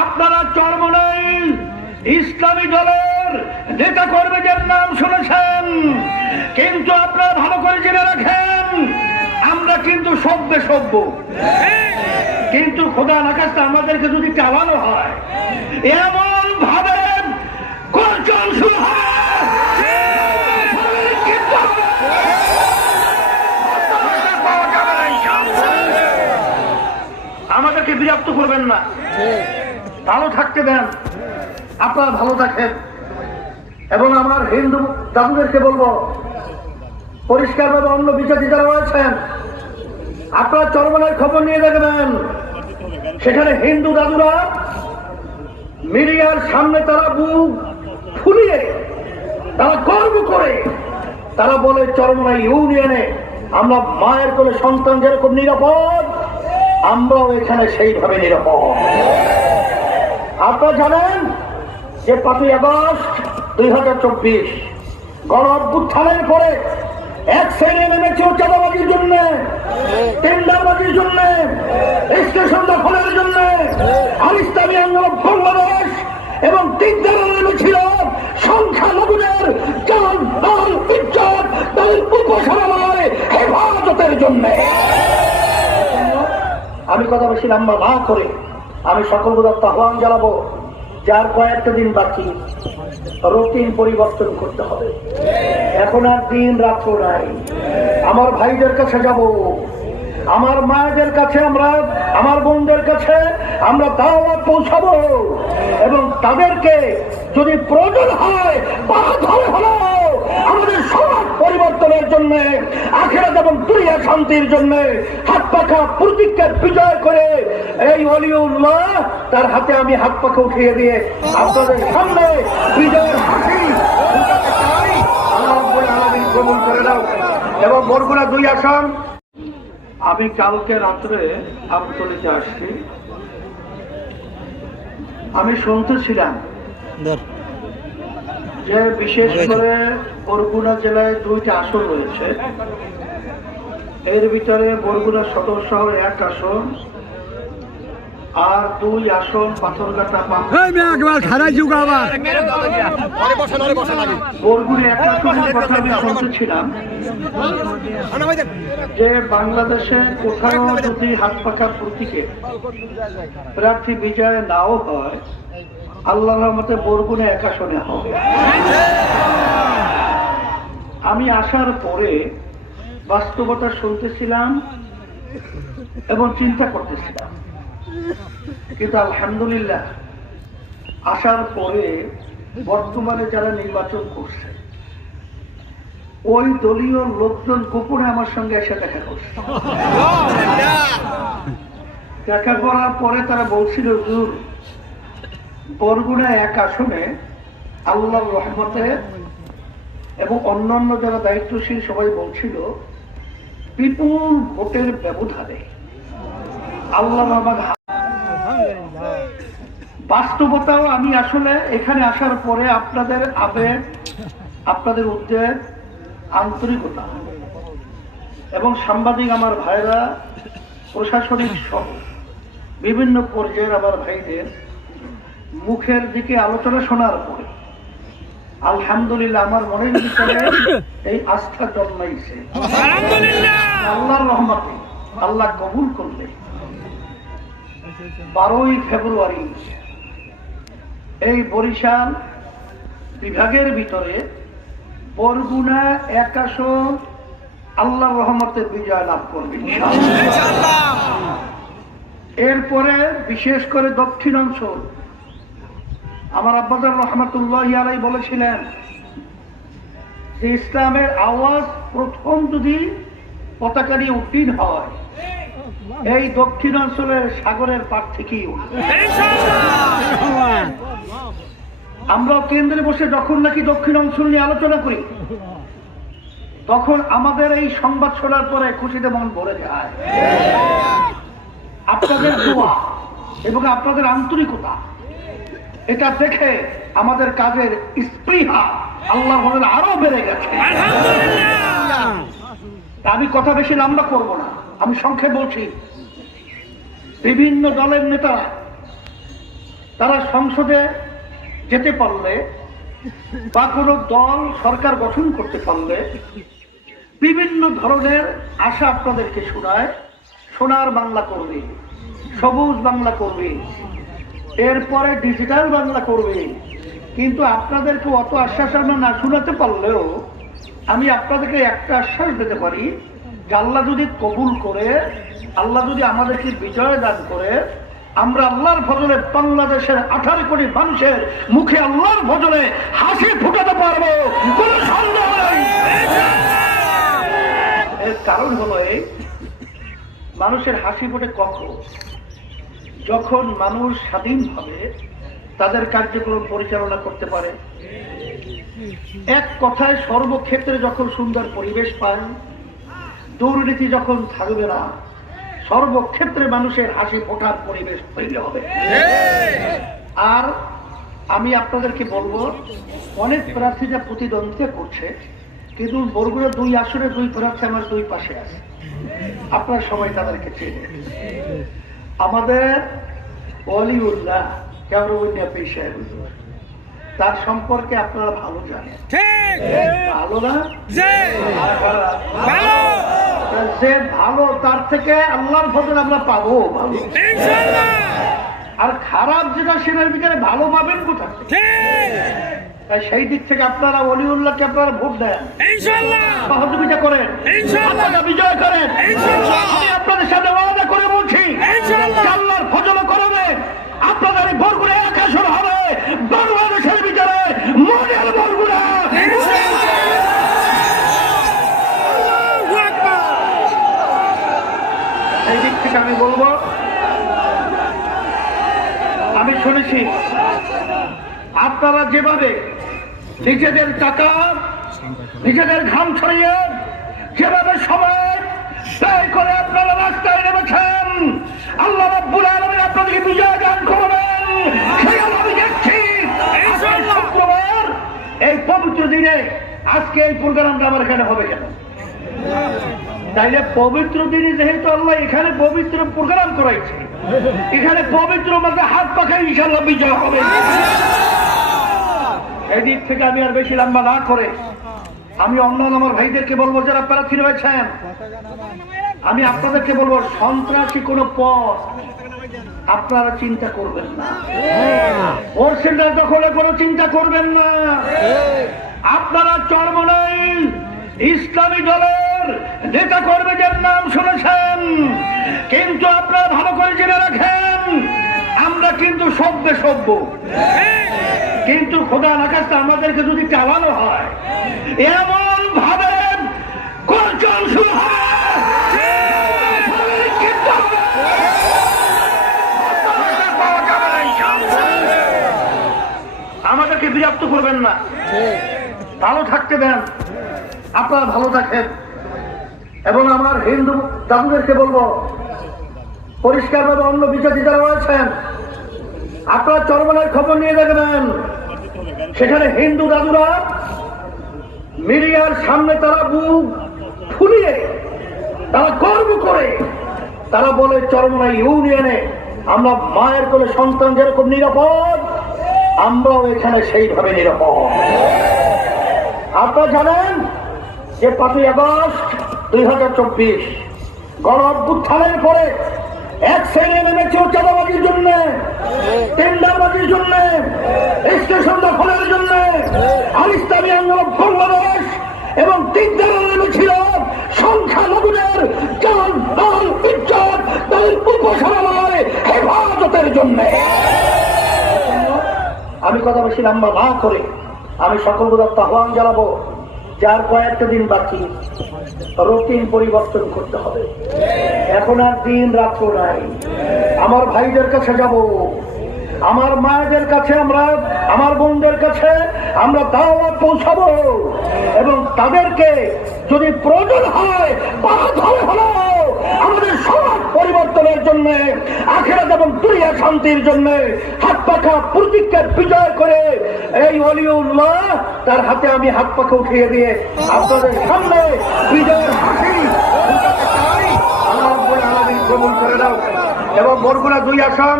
আপনারা চরমনাই ইসলামী দলের নেতা কর্মীদের নাম শুনেছেন, কিন্তু আপনারা ভালো করে জেনে রাখেন আমরা কিন্তু সভ্যে সভ্য, কিন্তু খোদা না কাছে আমাদেরকে যদি চালানো হয় এমন ভাবে গর্জন শুরু হয় আমাদেরকে বিরক্ত করবেন না, ভালো থাকতে দেন, আপনারা ভালো থাকেন। এবং আমার হিন্দু দাদুদেরকে বলবো পরিষ্কারভাবে, অন্য বিচারী যারা রয়েছেন আপনারা চরমনাইয়ের খবর নিয়ে দেখবেন, সেখানে হিন্দু দাদুরা মিডিয়ার সামনে তারা বুক ফুলিয়ে তারা গর্ব করে তারা বলে চরমনাই ইউনিয়নে আমরা মায়ের কোলে সন্তান যেরকম নিরাপদ আমরাও এখানে সেইভাবে নিরাপদ। আপনারা জানেন যে 5ই আগস্ট 2024 গণ অভ্যুত্থানের পরে এক শ্রেণী নেমেছিল চাঁদাবাজির জন্য, টেন্ডারবাজির জন্য, স্টেশন দখলের জন্য, আল ইসলামী আন্দোলন বাংলাদেশ এবং তিনদারা নেমেছিল সংখ্যালঘুদের জান মাল ইজ্জত তাদের উপসরালয় হেফাজতের জন্য। আমি কথা বেশি লম্বা না করে আমি সকল প্রদত্ত আহ্বান জানাবো, যার কয়েকটা দিন বাকি রুটিন পরিবর্তন করতে হবে। এখন আর দিন রাত্র নাই, আমার ভাইদের কাছে যাব, আমার মায়েদের কাছে, আমরা আমার বোনদের কাছে আমরা দাওয়াত পৌঁছাবো এবং তাদেরকে যদি প্রয়োজন হয় বাধা হলো আমাদের সমাজ পরিবর্তনের জন্য, আখিরাত এবং দুনিয়া শান্তির জন্য হাত পাখা প্রতীকের বিজয় করে এই ওলিউল্লাহ তার হাতে আমি হাত পাখা উঠিয়ে দিয়ে আপনাদের সামনে বিজয়ের হাসি গ্রহণ করে দাও। এবং বরগুনা 2 আসন আমি কালকে রাত্রে আমতলীতে আসছি, আমি শুনতেছিলাম যে বিশেষ করে বরগুনা জেলায় 2টা আসন রয়েছে, এর ভিতরে বরগুনা সদর শহর 1 আসন আর 2 আসন পাথরঘাটা বরগুনা 1 আসনের কথা আমি শুনতেছিলাম যে বাংলাদেশে কোথাও যদি হাত পাখা প্রতীকে প্রার্থী বিজয় নাও হয় আল্লাহর রহমতে বরগুনা 1 আসনে হবে। আমি আসার পরে বাস্তবতা শুনতেছিলাম এবং চিন্তা করতেছিলাম, কিন্তু আলহামদুলিল্লাহ আসার পরে বর্তমানে যারা নির্বাচন করছে ওই দলীয় লোকজন গোপনে আমার সঙ্গে এসে দেখা করছে। দেখা করার পরে তারা বলছিল হুজুর বরগুনা 1 আসনে আল্লাহর রহমতে এবং অন্যান্য যারা দায়িত্বশীল সবাই বলছিল বিপুল ভোটের ব্যবধানে আল্লাহ রহমান। বাস্তবতাও আমি আসলে এখানে আসার পরে আপনাদের আবেগ, আপনাদের উদ্বেগ, আন্তরিকতা এবং সাংবাদিক আমার ভাইরা, প্রশাসনিক সহ বিভিন্ন পর্যায়ের আমার ভাইদের মুখের দিকে আলোচনা শোনার পরে আলহামদুলিল্লাহ আমার মনের ভিতরে এই আস্থা জন্মাইছে। আল্লাহর রহমতে আল্লাহ কবুল করলে 12ই ফেব্রুয়ারি এই বরিশাল বিভাগের ভিতরে বরগুনা 1 আসন আল্লাহর রহমতে বিজয় লাভ করবে ইনশাআল্লাহ। এরপরে বিশেষ করে দক্ষিণ অঞ্চল আমার আব্বাজান রহমাতুল্লাহি আলাইহি বলেছিলেন যে ইসলামের আওয়াজ প্রথম যদি পতাকা নিয়ে উত্তীর্ণ হয় এই দক্ষিণ অঞ্চলের সাগরের পার থেকেই উঠবে। আমরা কেন্দ্রে বসে যখন নাকি দক্ষিণ অঞ্চল নিয়ে আলোচনা করি তখন আমাদের এই সংবাদ শোনার পরে খুশিতে মন ভরে যায়। আপনাদের দোয়া এবং আপনাদের আন্তরিকতা এটা দেখে আমাদের কাজের স্পৃহা আল্লাহ বলেন আরো বেড়ে গেছে। আমি কথা বেশি লম্বা করব না, আমি সংক্ষেপ বলছি। বিভিন্ন দলের নেতারা তারা সংসদে যেতে পারলে বা কোনো দল সরকার গঠন করতে পারলে বিভিন্ন ধরনের আশা আপনাদেরকে শোনায়। সোনার বাংলা করবে, সবুজ বাংলা করবে, এরপরে ডিজিটাল বাংলা করবে। কিন্তু আপনাদেরকে অত আশ্বাস আমরা না শোনাতে পারলেও আমি আপনাদেরকে একটা আশ্বাস দিতে পারি যে আল্লাহ যদি কবুল করে, আল্লাহ যদি আমাদেরকে বিজয় দান করে, আমরা আল্লাহর ফজলে বাংলাদেশের 18 কোটি মানুষের মুখে আল্লাহর ফজলে হাসি ফুটাতে পারবো, কোনো সন্দেহ নেই। এর কারণ হলো এই, মানুষের হাসি ফোটে কখন? যখন মানুষ স্বাধীনভাবে তাদের কার্যক্রম পরিচালনা করতে পারে। এক কথায় সর্বক্ষেত্রে যখন সুন্দর পরিবেশ পায়, দুর্নীতি যখন থাকবে না, সর্বক্ষেত্রে মানুষের হাসি ফোটার পরিবেশ তৈরি হবে। আর আমি আপনাদেরকে বলবো, অনেক প্রার্থীরা প্রতিদ্বন্দ্বিতা করছে, কিন্তু বরগুনা 2 আসনে 2 প্রার্থী আমার 2 পাশে আছে। আপনারা সবাই তাদেরকে চেনেন। আমাদের ওয়ালিউল্লাহ কামরুন্নাহ পীর সাহেব, তার সম্পর্কে আপনারা ভালো জানেন। ভালো না? যে ভালো, তার থেকে আল্লাহর ফজল আমরা পাবো ভালো। আর খারাপ যেটা সেটার ভিতরে ভালো পাবেন কোথায়? তাই সেই দিক থেকে আপনারা ওয়ালিউল্লাহকে আপনারা ভোট দেন, সহযোগিতা করেন, আপনারা বিজয় করেন। আমি আপনাদের সাথে ওয়াদা করে বলছি, আল্লাহর ফজল করবে, আপনাদের এই বরগুনা 1 আসন হবে বাংলাদেশের ভিতরে মডেল বরগুনা। এই দিক থেকে আমি বলবো, আমি শুনেছি আপনারা যেভাবে নিজেদের টাকা, নিজেদের ঘাম ছড়িয়ে যেভাবে সময় ব্যয় করে আপনারা রাস্তায় নেমেছেন, আল্লাহ রাব্বুল আলামিন আপনাদেরকে বিজয় দান করবেন। সেই আমি দেখছি শুক্রবার এই পবিত্র দিনে আজকে এই প্রোগ্রামটা আমার এখানে হবে কেন? তাইলে পবিত্র দিনে যেহেতু আল্লাহ এখানে পবিত্র প্রোগ্রাম করাইছে, এখানে পবিত্র মধ্যে হাত পাখায় ইনশাআল্লাহ বিজয় হবে। এই দিক থেকে আমি আর বেশি লম্বা না করে আমি অন্যান্য আমার ভাইদেরকে বলবো, যারা প্রার্থী রয়েছেন, আমি আপনাদেরকে বলবো, সন্ত্রাসী কোনো পথ আপনারা চিন্তা করবেন না, ভোট সেন্টার দখলে কোনো চিন্তা করবেন না। আপনারা চরমনাই ইসলামী দলের নেতা কর্মীদের নাম শুনেছেন, কিন্তু আপনারা ভালো করে জেনে রাখেন, আমরা কিন্তু সভ্যে সভ্য, কিন্তু খোদা না কাছে আমাদেরকে যদি চালানো হয়, এমন ভাবে গর্জন শুরু হবে, আমাদেরকে বিরক্ত করবেন না, ভালো থাকতে দেন, আপনারা ভালো থাকেন। এবং আমার হিন্দু দাদুদেরকে বলবো, পরিষ্কারভাবে অন্য বিজেপি যারা রয়েছেন, আপনারা চরমনার খবর নিয়ে দেখবেন, সেখানে হিন্দু দাদুরা মিডিয়ার সামনে তারা বুক ফুলিয়ে তারা গর্ব করে তারা বলে, চরমনা ইউনিয়নে আমরা মায়ের কোলে সন্তান যেরকম নিরাপদ, আমরাও এখানে সেইভাবে নিরাপদ। আপনারা জানেন যে 5ই আগস্ট 2024 গণ অভ্যুত্থানের পরে এক শ্রেণী নেমেছে চাঁদাবাজির জন্য, টেন্ডারবাজির জন্য, স্টেশন দখলের জন্য। আল ইসলামী আন্দোলন বাংলাদেশ এবং তিনদারা নেমেছিল সংখ্যালঘুদের জান, মাল, ইজ্জত, তাদের উপাসনালয় হেফাজতের জন্য। আমি কথা বেশি লম্বা না করে আমি সকল প্রদত্ত আহ্বান জানাবো, যার কয়েকটা দিন বাকি, রুটিন পরিবর্তন করতে হবে। এখন আর দিন রাত্র নাই। আমার ভাইদের কাছে যাব, আমার মায়েদের কাছে, আমার বোনদের কাছে আমরা দাওয়াত পৌঁছাবো, এবং তাদেরকে যদি প্রয়োজন হয় আমাদের সমাজ পরিবর্তনের জন্য, আখিরাত এবং দুনিয়া শান্তির জন্য হাত পাখা প্রতিজ্ঞার বিজয় করে এই ওয়ালিউল্লাহ তার হাতে আমি হাত পাখা উঠিয়ে দিয়ে আপনাদের সামনে বিজয়ের হাসি আল্লাহ রাব্বুল আলামিন কবুল করে দাও। এবং বরগুনা 2 আসন